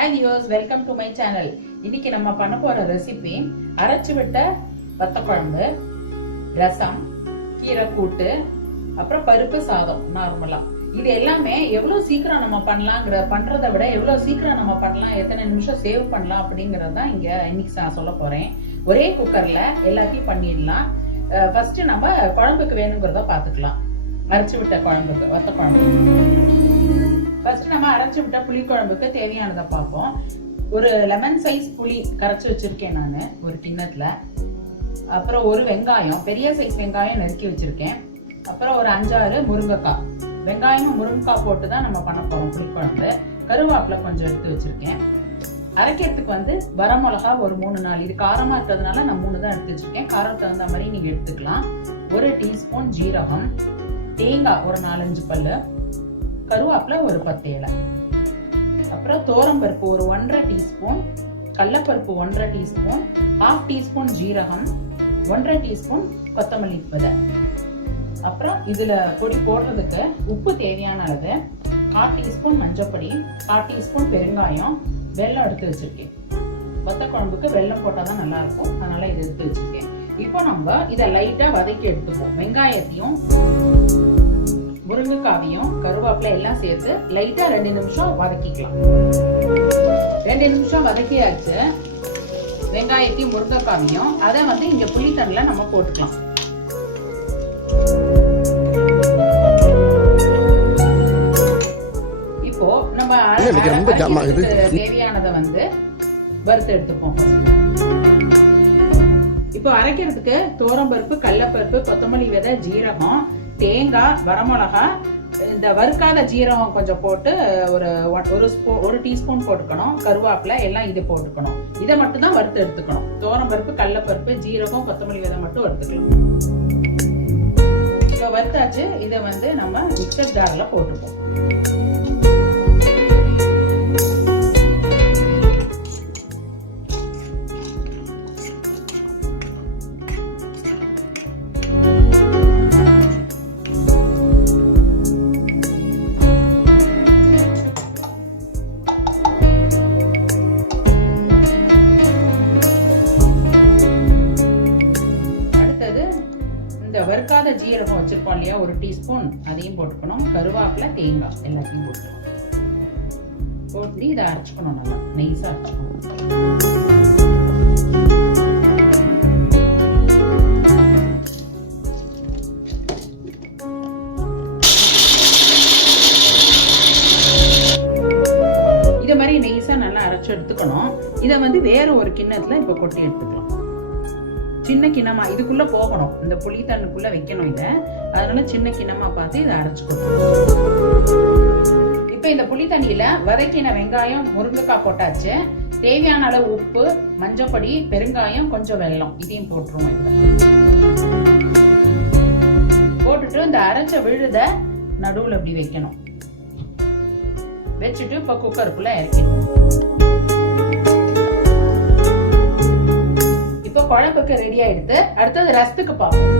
Hi viewers, welcome to my channel. இன்னைக்கு நம்ம பண்ண போற ரெசிபி அரைச்சு விட்ட வத்த குழம்பு, ரசம், கீரை கூட்டு, அப்புறம் பருப்பு சாதம். நார்மலா இது எல்லாமே எவ்வளவு சீக்கிரம் நம்ம பண்றதை விட எவ்வளவு சீக்கிரம் நம்ம பண்ணலாம், எத்தனை நிமிஷம் சேவ் பண்ணலாம் அப்படிங்கறது தான் இங்க இன்னைக்கு நான் சொல்ல போறேன். ஒரே குக்கர்ல எல்லாத்தையும் பண்ணிடலாம். ஃபர்ஸ்ட் நம்ம குழம்புக்கு வேணுங்கிறத பாத்துக்கலாம். அரைச்சு விட்ட குழம்புக்கு, வத்த குழம்பு. ஃபர்ஸ்ட் நம்ம அரைச்சு விட்ட புளி குழம்புக்கு தேவையானதை பார்ப்போம். ஒரு லெமன் சைஸ் புளி கரைச்சு வச்சிருக்கேன் நான் ஒரு கிண்ணத்துல. அப்புறம் ஒரு வெங்காயம், பெரிய சைஸ் வெங்காயம் நறுக்கி வச்சிருக்கேன். அப்புறம் ஒரு 5-6 முருங்கைக்காய். வெங்காயமும் முருங்கைக்காய் போட்டு தான் நம்ம பண்ண போறோம் புளி குழம்பு. கருவேப்பிலை கொஞ்சம் எடுத்து வச்சிருக்கேன். அரைக்கிறதுக்கு வரமிளகா ஒரு 3-4. இது காரமா இருக்கிறதுனால நான் 3 தான் எடுத்து வச்சிருக்கேன். காரம் தகுந்த மாதிரி நீங்க எடுத்துக்கலாம். 1 டீஸ்பூன் ஜீரகம், தேங்காய் ஒரு 4-5 பல்லு, கருவேப்பிலை ஒரு 10 இலை, அப்புறம் தோரம்பருப்பு ஒரு 1.5 டீஸ்பூன், கடலைப்பருப்பு 1.5 டீஸ்பூன், 1/2 டீஸ்பூன் ஜீரகம், 1.5 டீஸ்பூன் கொத்தமல்லி விதை. அப்புறம் இதுல பொடி போடுறதுக்கு உப்பு தேவையான அளவு, 1/4 டீஸ்பூன் மஞ்சப்பொடி, 1/4 டீஸ்பூன் பெருங்காயம், வெல்லம் எடுத்து வச்சிருக்கேன். வத்த குழம்புக்கு வெல்லம் போட்டாதான் நல்லா இருக்கும், அதனால இதை எடுத்து வச்சிருக்கேன். இப்போ நம்ம இதை லைட்டா வதக்கி எடுத்துப்போம். வெங்காயத்தையும் முருங்கைக்காவையும் கருவேப்பிலை எல்லாம் சேர்த்து லைட்டா 2 நிமிஷம் வதக்கிக்கலாம். 2 நிமிஷம் வதக்கியாச்சு வெங்காயத்தையும் முருங்கைக்காவையும். அதை இங்க புளி தண்ணில நம்ம போட்டுக்கலாம். இப்போ நம்ம தேவையானதை வறுத்து எடுத்துப்போம். இப்போ அரைக்கிறதுக்கு தோரம்பருப்பு, கடலைப்பருப்பு, கொத்தமல்லி விதை, ஜீரகம், தேங்காய், வரமிளகா, இந்த வறுக்காத ஜீரகம் கொஞ்சம் போட்டு ஒரு டீஸ்பூன் போட்டுக்கணும். கருவேப்பிலை எல்லாம் இது போட்டுக்கணும். இதை மட்டும் தான் வறுத்து எடுத்துக்கணும். தோரம்பருப்பு, கடலைப்பருப்பு, ஜீரகம், கொத்தமல்லி விதை மட்டும் எடுத்துக்கலாம். இப்போ வறுத்தாச்சு. இதை நம்ம மிக்சர் ஜார்ல போட்டுப்போம். வறுக்காத ஜீரகம் வச்சிருக்கோம் இல்லையா, 1 டீஸ்பூன், அதையும் போட்டுக்கணும். கருவேப்பிலை, தேங்காய் எல்லாத்தையும் போட்டு இதை அரைச்சுக்கணும். நல்லா நைஸா அரைச்சுக்கணும். இத மாதிரி நைஸா நல்லா அரைச்சு எடுத்துக்கணும். இதை வேற ஒரு கிண்ணத்துல இப்ப கொட்டி எடுத்துக்கலாம். சின்ன கிண்ணமா இதுக்குள்ள போகணும், இந்த புளி தண்ணுக்குள்ள வைக்கணும் இத. அதனால சின்ன கிண்ணமா பார்த்து இதை அரைச்சுக்கணும். இப்ப இந்த புளி தண்ணியில வதக்கின வெங்காயம், முருங்கைக்காய் போட்டாச்சு. தேவையான அளவு உப்பு, மஞ்சப்பொடி, பெருங்காயம், கொஞ்சம் வெல்லம், இதையும் போட்டுருவோம். போட்டுட்டு இந்த அரைச்ச விழுத நடுவுல இப்படி வைக்கணும். வச்சுட்டு இப்ப குக்கருக்குள்ள இறக்கணும். இப்போ குழம்புக்கு ரெடி ஆயிடுது. அடுத்தது ரசத்துக்கு பார்ப்போம்.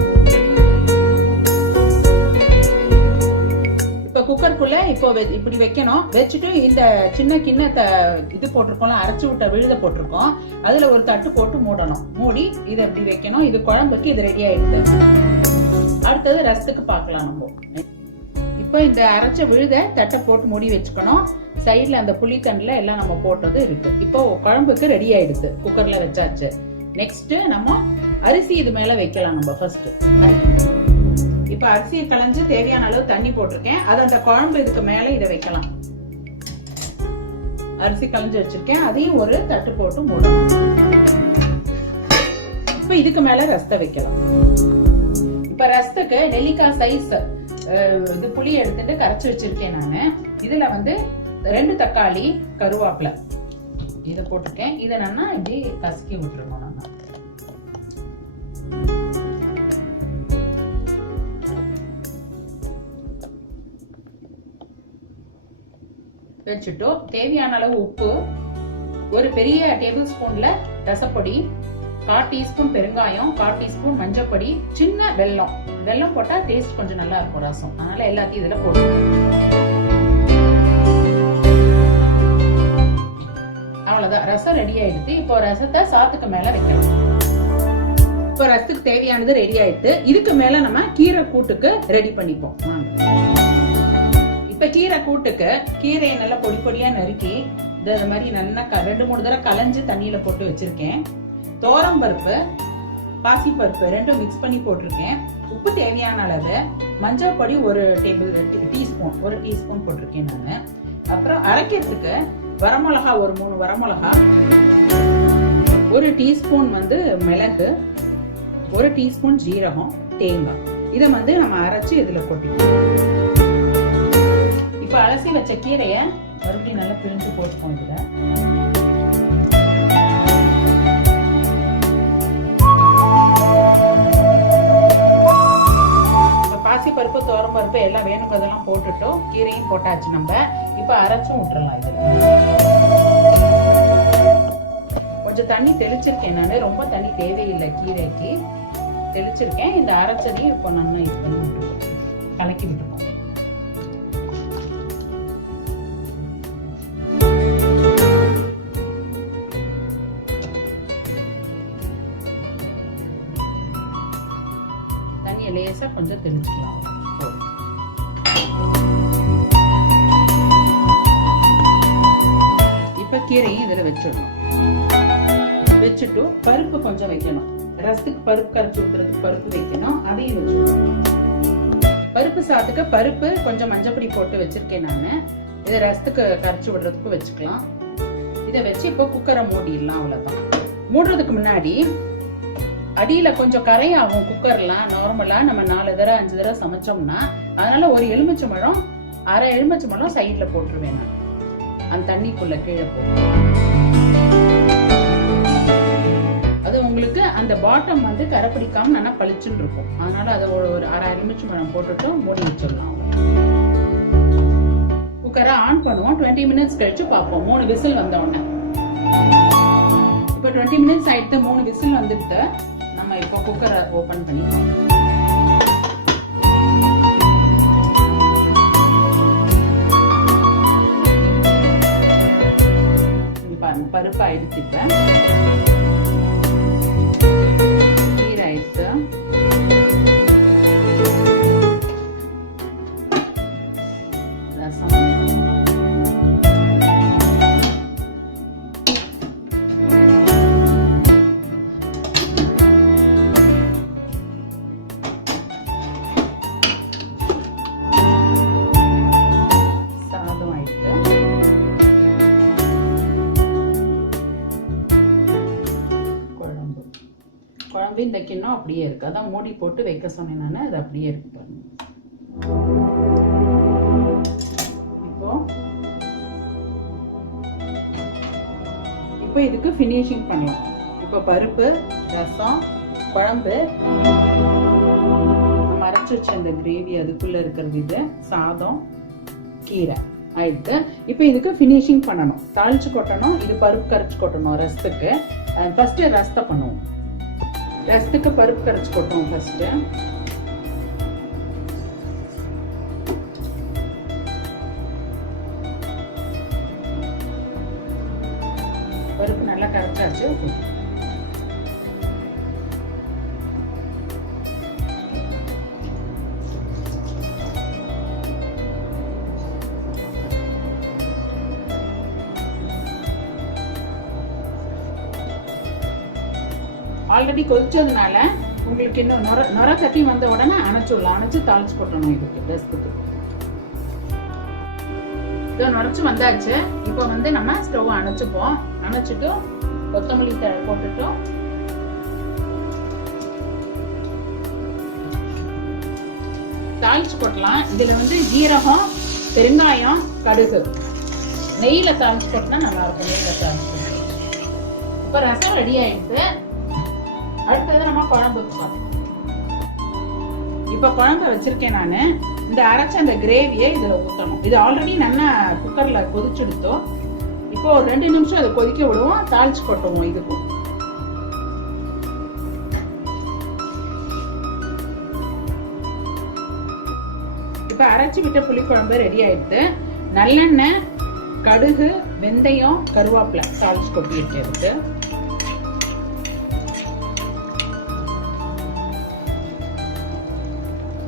இப்ப குக்கருக்குள்ள இப்படி வைக்கணும். வச்சுட்டு இந்த சின்ன கிண்ணத்தை இது போட்டிருக்கோம், அரைச்சு விட்ட விழுத போட்டிருக்கோம், அதுல ஒரு தட்டு போட்டு மூடணும். மூடி இதை இப்படி வைக்கணும். இது குழம்புக்கு இது ரெடி ஆயிடுது. அடுத்தது ரசத்துக்கு பார்க்கலாம். நம்ம இப்ப இந்த அரைச்ச விழுத தட்டை போட்டு மூடி வச்சுக்கணும். சைட்ல அந்த புளி தண்ணில எல்லாம் நம்ம போட்டது இருக்கு. இப்போ குழம்புக்கு ரெடி ஆயிடுது. குக்கர்ல வச்சாச்சு. நெக்ஸ்ட் நம்ம அரிசி இது மேல வைக்கலாம். நம்ம ஃபர்ஸ்ட் இப்ப அரிசியை களைஞ்சு தேவையான அளவு தண்ணி போட்டிருக்கேன். அது அந்த குழம்பு இதுக்கு மேல இதை வைக்கலாம். அரிசி களைஞ்சு வச்சிருக்கேன், அதையும் ஒரு தட்டு போட்டு மூடணும். இப்ப இதுக்கு மேல ரசத்தை வைக்கலாம். இப்ப ரசத்துக்கு நெல்லிக்காய் சைஸ் இது புளி எடுத்துட்டு கரைச்சு வச்சிருக்கேன் நானு. இதுல 2 தக்காளி, கருவேப்பிலை இதை போட்டுருக்கேன். இதை நான் இப்படி கசக்கி விட்டுருக்கோம். நம்ம வச்சுட்டோம். தேவையான அளவு உப்பு, ஒரு பெரிய டேபிள் ஸ்பூன்ல ரசப்பொடி, 1/4 டீஸ்பூன் பெருங்காயம், 1/4 டீஸ்பூன் மஞ்சப்பொடி, சின்ன வெல்லம். வெல்லம் போட்டா டேஸ்ட் கொஞ்சம் நல்லா இருக்கும் ரசம். அதனால எல்லாத்தையும் இதுல போட்டு ரசம் ரெடி ஆயிடுது. இப்போ ரசத்தை சாத்துக்கு மேல வைக்கணும். இப்போ ரசத்துக்கு தேவையானது ரெடி ஆயிடுது. இதுக்கு மேல நம்ம கீரை கூட்டுக்கு ரெடி பண்ணிப்போம். இப்ப கீரை கூட்டுக்கு கீரையை நல்லா பொடி பொடியா நறுக்கி இந்த மாதிரி நல்லா 2-3 தடவை களைஞ்சு தண்ணியில போட்டு வச்சிருக்கேன். தோரம் பருப்பு, பாசி பருப்பு ரெண்டும் மிக்ஸ் பண்ணி போட்டிருக்கேன். உப்பு தேவையான அளவு, மஞ்சள் பொடி 1 டீஸ்பூன் போட்டிருக்கேன் நானு. அப்புறம் அரைக்கிறதுக்கு வரமிளகா 3 வரமிளகா, 1 டீஸ்பூன் மிளகு, 1 டீஸ்பூன் ஜீரகம், தேங்காய். இதை நம்ம அரைச்சு இதுல கொட்டிக்கணும். இப்ப அலசி வச்ச கீரைய மறுபடியும் நல்லா பிழிஞ்சு போட்டுக்கோம். இதுல பாசி பருப்பு, தோரம் பருப்பு எல்லாம் வேணுங்கிறதெல்லாம் போட்டுட்டோம். கீரையும் போட்டாச்சு. நம்ம இப்ப அரைச்சும் விட்டுறலாம். இதுல கொஞ்சம் தண்ணி தெளிச்சிருக்கேன் நானு. ரொம்ப தண்ணி தேவையில்லை, கீரைக்கு தெளிச்சிருக்கேன். இந்த அரைச்சதையும் இப்போ நல்லா இது பண்ணி விட்டுருக்கோம், கலக்கி விட்டுருக்கோம். தண்ணியை லேசா கொஞ்சம் தெளிச்சுக்கலாம். இப்ப கீரையும் இதுல வச்சிடணும். வச்சுட்டு பருப்பு கொஞ்சம் வைக்கணும். ரசத்துக்கு பருப்பு கரைச்சி ஊத்துறதுக்கு பருப்பு வைக்கணும். அதையும் வச்சிடணும். பருப்பு சாத்துக்கு பருப்பு கொஞ்சம் மஞ்சப்பொடி போட்டு வச்சிருக்கேன் நானு. இதை ரசத்துக்கு கரைச்சி விடுறதுக்கு வச்சுக்கலாம். இதை வச்சு இப்போ குக்கரை மூடிடலாம். அவ்வளவுதான். மூடுறதுக்கு முன்னாடி அடியில கொஞ்சம் கரையாகும் குக்கர்லாம். நார்மலா நம்ம 4 தடவை 5 தடவை சமைச்சோம்னா, அதனால ஒரு எலுமிச்சம்பழம், அரை எலுமிச்சம்பழம் சைட்ல போட்டுருவேன் நான். அந்த தண்ணிக்குள்ள கீழே போட்டு அது உங்களுக்கு அந்த பாட்டம் கரை பிடிக்காம நல்லா பளிச்சுன்னு இருக்கும். அதனால அதை ஒரு அரை எலுமிச்சம்பழம் போட்டுட்டு மூடி வச்சிடலாம். குக்கரை ஆன் பண்ணுவோம். 20 மினிட்ஸ் கழிச்சு பார்ப்போம். 3 விசில் வந்த உடனே. இப்போ 20 மினிட்ஸ் ஆயிடுத்து. 3 விசில் வந்துட்டு நம்ம இப்போ குக்கரை ஓபன் பண்ணிக்கலாம். பாருங்க, பருப்பு ஆயிடுச்சு. கீரை ஆயிடுச்சு. ரசம், குழம்பு இந்த கிண்ணம் அப்படியே இருக்கு. அதான் மூடி போட்டு வைக்க சொன்னேன் நான். அது அப்படியே இருக்கு பாருங்க. இப்போ இதுக்கு ஃபினிஷிங் பண்ணலாம். இப்போ பருப்பு, ரசம், குழம்பு, நம்ம அரைச்சு வச்ச இந்த கிரேவி அதுக்குள்ள இருக்கிறது, இது சாதம், கீரை ஆயிடுது. இப்போ இதுக்கு ஃபினிஷிங் பண்ணணும். தாளிச்சு கொட்டணும். இது பருப்பு கரைச்சு கொட்டணும் ரசத்துக்கு. ஃபர்ஸ்ட் ரசத்தை பண்ணுவோம். ரசத்துக்கு பருப்பு கரைச்சு கொட்டுவோம். ஃபர்ஸ்ட் பருப்பு நல்லா கரைச்சாச்சு. ஆல்ரெடி கொதிச்சதுனால உங்களுக்கு இன்னும் நொர கட்டி வந்த உடனே அணைச்சுடலாம். அணைச்சு தாளிச்சு கொட்டணும். இதுக்கு ரசத்துக்கு இதோ நுரைச்சு வந்தாச்சு. இப்போ நம்ம ஸ்டவ் அணைச்சுப்போம். அணைச்சிட்டு கொத்தமல்லி தழை போட்டுட்டோம். தாளிச்சு கொட்டலாம். இதுல ஜீரகம், பெருங்காயம், கடுகு, நெய்யில தாளிச்சு கொட்டினா நல்லா இருக்கும். நெய்யில தாளிச்சு இப்ப ரசம் ரெடி ஆயிடுச்சு. அடுத்தது நம்ம குழம்பு வைப்போம். இப்ப குழம்பு வச்சிருக்கேன் நானு. இந்த அரைச்ச அந்த கிரேவியை இதுல ஊத்தணும். இது ஆல்ரெடி நல்லா குக்கர்ல கொதிச்சுடுத்தோம். இப்போ ஒரு 2 நிமிஷம் அதை கொதிக்க விடுவோம். தாளிச்சு கொட்டுவோம். இதுக்கும் இப்ப அரைச்சு விட்ட புளிக்குழம்பு ரெடி ஆயிடுது. நல்லெண்ணெய், கடுகு, வெந்தயம், கருவேப்பிலை தாளிச்சு கொட்டிட்டு இருக்கு.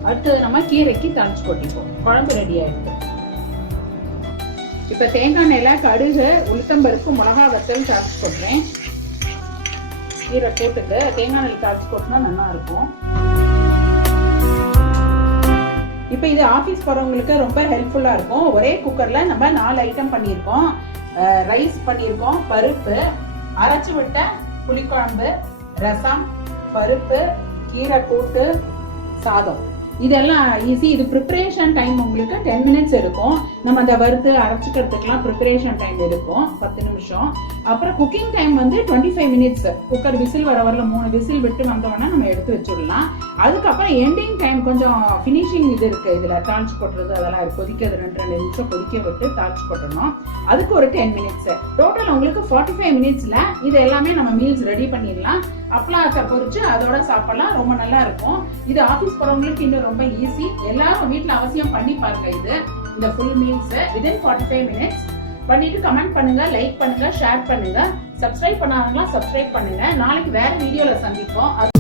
அடுத்து நம்ம கீரைக்கு தாளிச்சு கொட்டிப்போம். குழம்பு ரெடி ஆயிடுது. இப்ப தேங்காய் எண்ணெயில கடுகு, உளுத்தம்பருப்பு, மிளகா வத்தல் தாளிச்சு கொட்டுறேன். கீரை போட்டுட்டு தேங்காய் எண்ணெய் தாளிச்சு கொட்டினா நல்லா இருக்கும். இப்ப இது ஆபீஸ் போறவங்களுக்கு ரொம்ப ஹெல்ப்ஃபுல்லா இருக்கும். ஒரே குக்கர்ல நம்ம 4 ஐட்டம் பண்ணியிருக்கோம். ரைஸ் பண்ணியிருக்கோம், பருப்பு, அரைச்சு விட்ட புளிக்குழம்பு, ரசம், பருப்பு, கீரை கூட்டு, சாதம். இதெல்லாம் ஈஸி. இது ப்ரிப்பரேஷன் டைம் உங்களுக்கு 10 மினிட்ஸ் இருக்கும். நம்ம அந்த வறுத்து அரைச்சிக்கிறதுக்கெல்லாம் ப்ரிப்பரேஷன் டைம் இருக்கும் 10 நிமிஷம். அப்புறம் குக்கிங் டைம் வந்து 25 மினிட்ஸ். குக்கர் விசில் வரல 3 விசில் விட்டு வந்தோம்னா நம்ம எடுத்து வச்சுடலாம். அதுக்கப்புறம் எண்டிங் டைம் கொஞ்சம் ஃபினிஷிங் இது இருக்கு. இதுல தாளிச்சு கொட்டுறது அதெல்லாம் கொதிக்கிறது 2 நிமிஷம் கொதிக்க விட்டு தாளிச்சு கொட்டணும். அதுக்கு ஒரு 10 மினிட்ஸ். டோட்டல் உங்களுக்கு 45 மினிட்ஸ்ல இது எல்லாமே நம்ம மீல்ஸ் ரெடி பண்ணிடலாம். அப்பளத்தை பொரிச்சு அதோட சாப்பிடலாம். ரொம்ப நல்லா இருக்கும். இது ஆபீஸ் போறவங்களுக்கு இன்னும் ரொம்ப ஈஸி. எல்லாரும் வீட்டுல அவசியம் பண்ணி பாருங்க. இது இந்த ஃபுல் மீல்ஸ் within 45 மினிட்ஸ் பண்ணிட்டு கமெண்ட் பண்ணுங்க, லைக் பண்ணுங்க, ஷேர் பண்ணுங்க. சப்ஸ்கிரைப் பண்ணாதவங்களா சப்ஸ்கிரைப் பண்ணுங்க. நாளைக்கு வேற வீடியோல சந்திப்போம்.